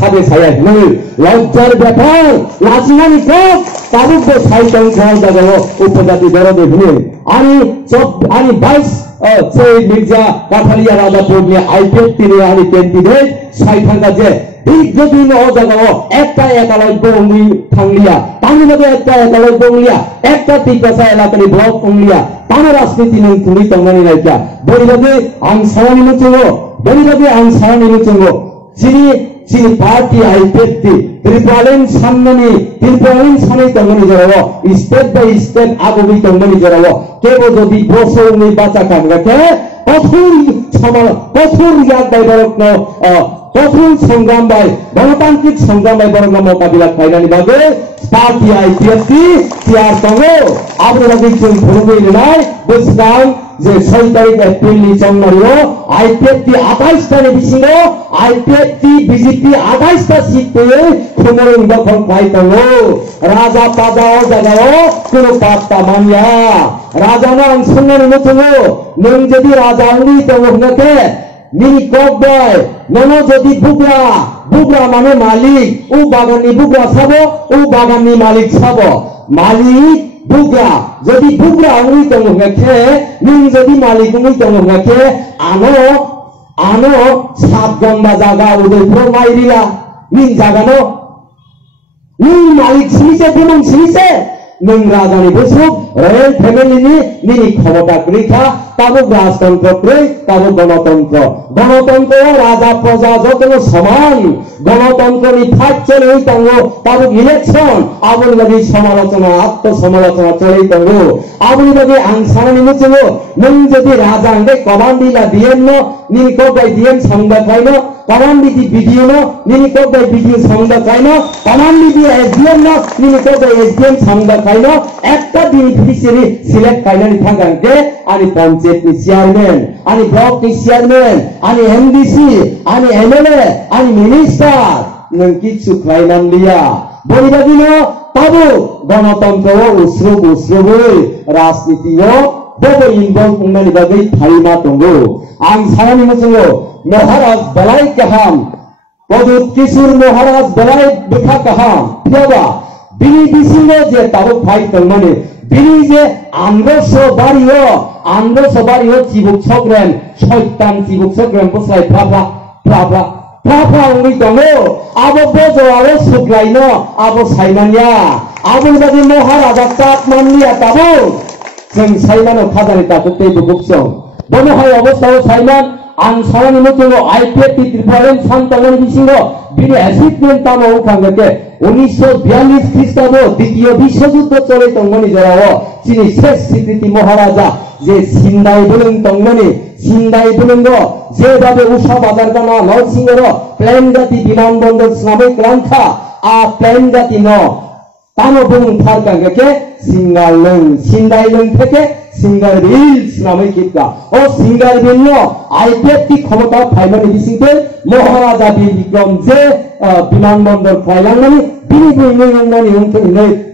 সাদে ছায়া নই লজ্জার ব্যাপার লাচিনানি কক তাবুক ছাই তংখ্যা জায়গা উপজাতি দরদে ভিনে আমি 22 সেই মির্জা কাঠালিয়া রাজাপুর নিয়ে আইপিএফ তিনি আমি পেন্টিতে সাইথাঙ্গা যে দীর্ঘদিন ও জায়গা একটা একালব্য অঙ্গি থাংলিয়া তামিলনাড়ু একটা একালব্য অঙ্গলিয়া একটা তিকাসা এলাকানি ব্লক অঙ্গলিয়া তামা রাজনীতি নং তুমি তঙ্গনি নাইকা বড়িবাদে আং সারানি মুচুঙ্গো বড়িবাদে আং সারানি মুচুঙ্গো চিনি পার্টি আইপিএফটি ত্রিপুরালেন সামনানি ত্রিপুরালেন সামনে তঙ্গনি জড়াবো স্টেপ বাই স্টেপ আগবি তঙ্গনি জড়াবো কেবল যদি বসে উনি বাঁচা কামগাকে কঠোর ইয়াদ বাইবরত্ন কঠোর সংগ্রাম বাই গণতান্ত্রিক সংগ্রাম বাই বরং মোকাবিলা ফাইনালি ভাবে পার্টি আইপিএফটি চেয়ার তঙ্গো আপনারা দেখছেন ভূমি নয় বুঝলাম যে 6 তারিখ এপ্রিল নি চন্নারিও আইপিএফটি 28টা নিবিছিল আইপিএফটি বিজেপি 28টা সিট পেয়ে ক্ষমতা দখল পাইতল রাজা পাজাও জায়গাও কোন পাত্তা মানিয়া রাজা নং সঙ্গের মতো নং যদি রাজা উনি তঙ্গকে নিনি কক বয় নন যদি বুবরা মানে মালিক ও বাগানি বুবরা ছাবো ও বাগানি মালিক ছাবো মালিক বুবরা যদি বুবরা উনি তঙ্গকে নিন যদি মালিক উনি তঙ্গকে আনো 7 গন্ডা জায়গা উদয়পুর মাইরিলা নিন জাগানো নিন মালিক ছিনিছে দেমন ছিনিছে নং রাজানি বসুক রয়্যাল ফ্যামিলি নিনি ক্ষমতা পরীক্ষা তাবুক রাজতন্ত্র তাবুক গণতন্ত্র রাজা প্রজা যত সমান গণতন্ত্র নি ফাইট চলে তঙ্গ তাবুক ইলেকশন আবুলবাদী সমালোচনা আত্মসমালোচনা চলে তঙ্গ আবুলবাদী আংসানি মুচুগ নং যদি রাজা আঙ্গে কমান্ডিলা দিয়েন নিনি কবাই দিয়েন সংবাদ পাইন কমান্ডিটি ভিডিও নিনি কবাই ভিডিও সংবাদ পাইন কমান্ডিটি এসডিএম নিনি কবাই এসডিএম সংবাদ পাইন একটা বেনিফিশিয়ারি সিলেক্ট ফাইনালি থাকাকে आणि पंचायत नि चेयरमैन आणि ब्लॉक नि चेयरमैन आणि एमडीसी आणि एमएलए आणि मिनिस्टर नों किछु खालायनान लिया बरिबादिनो ताबो गणतंत्र उस्रुबै राजनीतियो बबो इनभल्व खुंनानि बागै फारिमा दंगो आं सानानि मुजुङो महाराज बलाय गाहाम पदुत किशोर महाराज बलाय बिखा गाहाम फियाबा बिनि बिसिङो जे ताबो फाइट दंमाने बिनि जे 800 बारियो चिबुक सग्रेन शयतान चिबुक सग्रेन बसाय फ्ला उंगै दङो आबो बजो आरो सुग्लायनो आबो साइमानिया आबो बादि महाराजा चाप मानलिया ताबो जों साइमानो खाजानि ताबो तेबो गुपसं बनो हाय अबस्थाव साइमान आं सारानि मथो आईपीएफटी त्रिपुरालेन सानतालनि बिसिङो बिनि अ্যাচিভমেন্ট तानो उखांगके 1942 খ্রিস্টাব্দ দ্বিতীয় বিশ্বযুদ্ধ চলে তঙ্গনি জড়াও চিনি শেষ স্বীকৃতি মহারাজা যে সিন্দাই বলুন তঙ্গনি সিন্দাই বলুন যেভাবে উষা বাজার গানা নরসিংহর প্লেন জাতি বিমানবন্দর শ্রমিক রাঙ্খা আ প্লেন জাতি ন তানো বুং ফারকাঙ্গকে সিঙ্গাল নং সিন্দাই নং থেকে সিঙ্গার হিলস নামে কিপকা ও সিঙ্গার বিল আইপিএফটি ক্ষমতা ফাইনালি বিসিতে মহারাজা বীর বিক্রম যে বিমানবন্দর ফাইলাঙ্গানি বিনিবুইনানি উনতে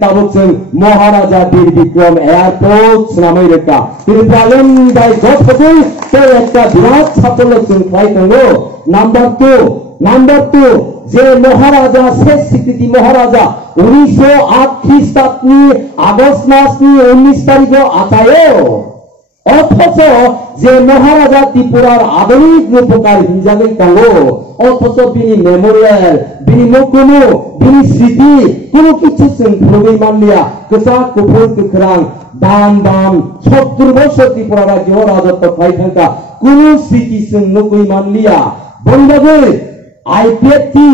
তাবুকসং মহারাজা বীর বিক্রম এয়ারপোর্ট নামে রেখা ত্রিপুরালেন বাই গঠকই তো একটা বিরাট সাফল্য চুন পাইতলো নাম্বার 2 যে মহারাজা শেষ স্বীকৃতি মহারাজা 1908 খ্রিস্টাব্দনি আগস্ট মাসনি 19 তারিখ আতায়ও অথচ যে মহারাজা ত্রিপুরার আধুনিক রূপকার হিসাবে কালো অথচ বিনি মেমোরিয়াল বিনি মুকুমু বিনি স্মৃতি কোনো কিছু ভূমি মানলিয়া কোথা কুফুর কুখরাং দাম 70 বছর ত্রিপুরা রাজ্য রাজত্ব পাই থাকা কোন স্মৃতি নকুই মানলিয়া বন্ধুদের আইপিএফটি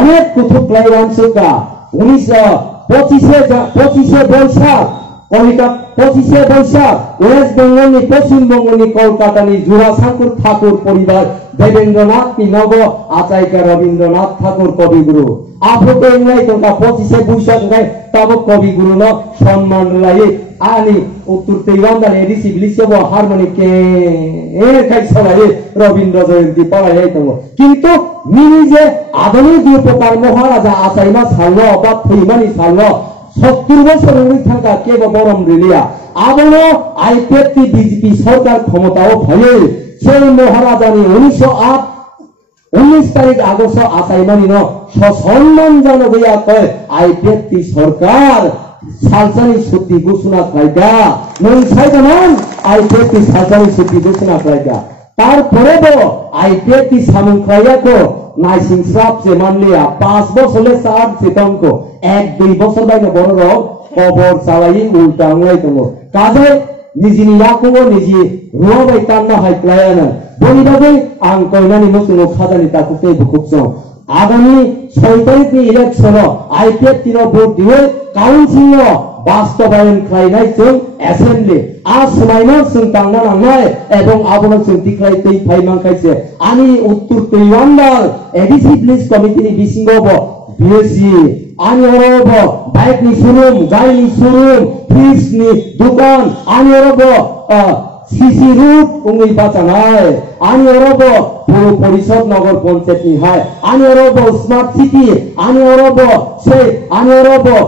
অনেক কুথুক লাইবানসুকা 1925 বৈশাখ কলিকাতা 25 বৈশাখ ওয়েস্ট বেঙ্গলনি পশ্চিমবঙ্গনি কলকাতানি জোড়াসাঁকুর ঠাকুর পরিবার দেবেন্দ্রনাথ নব আচার্য রবীন্দ্রনাথ ঠাকুর কবিগুরু आपको इंग्लाई तो का 25 বৈশাখ গায় তব কবিগুরু ন সম্মান লাই আনি উত্তর তেইবান্দার এডিসি বিলিসব হারমোনিকে খাই সবাই রবীন্দ্র জয়ন্তী পালাই তো কিন্তু মিনি যে আধুনিক রূপকার মহারাজা আচাইমা সাল্ল বা থইমানি সাল্ল 70 বছর থাকা কেব বরম রিলিয়া আবনো আইপিএফটি বিজেপি সরকার ক্ষমতাও ভয়ে সেই মহারাজানি 1908 19 তারিখ আগস্ট আসাইমানি সসম্মান জনগয়া কয় আইপিএফটি সরকার সালসানি ছুটি ঘোষণা খাইকা নং সাইদামান আইপিএফটি সালসানি ছুটি ঘোষণা খাইকা তারপরে তো আইপিএফটি সামুখাইয়াকো নাইসিং সাপ যে মানলিয়া 5 বছরে সার সিতঙ্ক 1-2 বছর বাইরে বড় খবর চালাই উল্টা আংলাই দङ কাজে निजिनि याखौबो निजि रुवाबाय ताननो हायख्लायानो बेनि बागै आं कयनानि मोसुङो खाजानि ताकुते बुखुबसं आगामी 6 तारिखनि इलेक्शनाव आइपिएफ तिनो भोट दियो काउन्सिल बास्तबायन खालायनाय जों एसेम्बली आ समायनो जों तांना नांनाय एबं आबनो जों दिख्लाय तै फायमांखायसे आनि उत्तर तैवान्दाल एडिसि पुलिस कमिटिनि बिसिङावबो बिएसि आनि अरबो बाइकनि शोरूम गाइनि शोरूम फ्रिजनि दुकान आनि अरबो सीसी रूट उंगै बाचानाय आनि अरबो पौर परिषद नगर पञ्चायतनि हाय आनि अरबो स्मार्ट सिटी आनि अरबो से आनि अरबो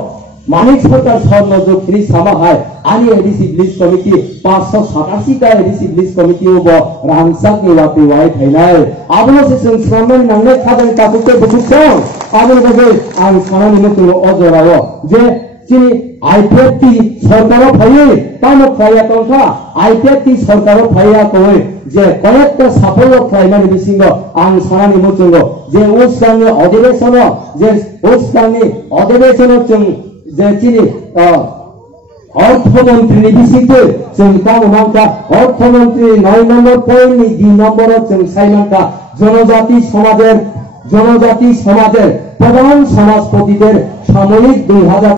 मानिक सरकार स्वर्ण जोखिनी सामा हाय आनि एडिसि पुलिस कमिटी 587 का एडिसि पुलिस कमिटी उबो रामसाक निवापि वाय थायनाय आबनो से जों स्रामनाय नांनाय खाजानि ताकुते बुखुबसं आबनो बागै आं सानानि मोसुङो अजराव जे जिनि आइपिएफटी सरकाराव फायो तानो फाया तंखा आइपिएफटी सरकाराव फाया कय जे कयेकटा साफल्य खालायनायनि बिसिङाव आं सानानि मोसुङो जे उस्तांनि अधिवेशनाव जे उस्तांनि अधिवेशनाव जों जे जिनि अर्थमन्त्रीनि बिसिङै जों गावनांका अर्थमन्त्री 9 नम्बर पइन्टनि 2 नम्बराव जों सायनांका जनजाति समाजेर प्रधान समाजपतिদের সাময়িক 2000